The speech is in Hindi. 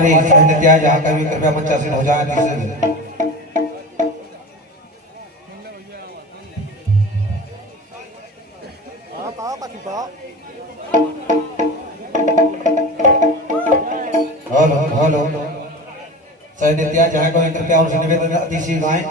हमारी साहित्य जहाँ कभी कृपया 85 हो जाए हेलो हेलो साहित्य जहाँ कभी कृपया और निवेदन अतिशी गाएं